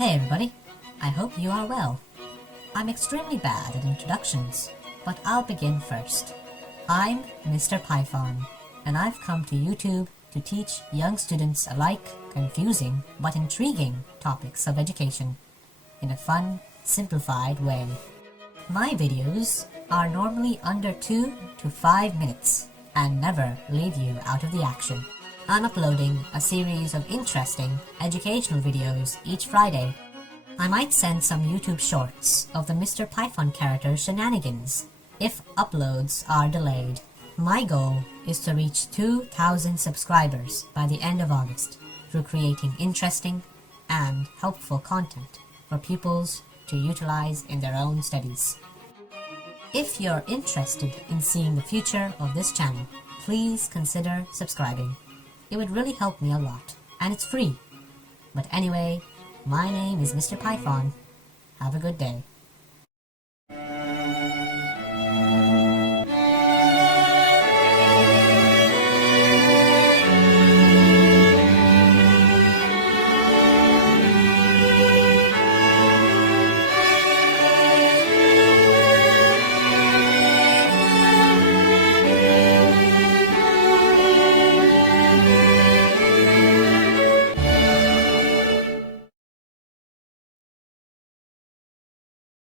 Hey everybody, I hope you are well. I'm extremely bad at introductions, but I'll begin first. I'm Mr. Python, and I've come to YouTube to teach young students alike confusing but intriguing topics of education in a fun, simplified way. My videos are normally under 2 to 5 minutes and never leave you out of the action. I'm uploading a series of interesting educational videos each Friday. I might send some YouTube shorts of the Mr. Python character shenanigans if uploads are delayed. My goal is to reach 2,000 subscribers by the end of August through creating interesting and helpful content for pupils to utilize in their own studies. If you're interested in seeing the future of this channel, please consider subscribing. It would really help me a lot, and it's free. But anyway, my name is Mr. Python. Have a good day.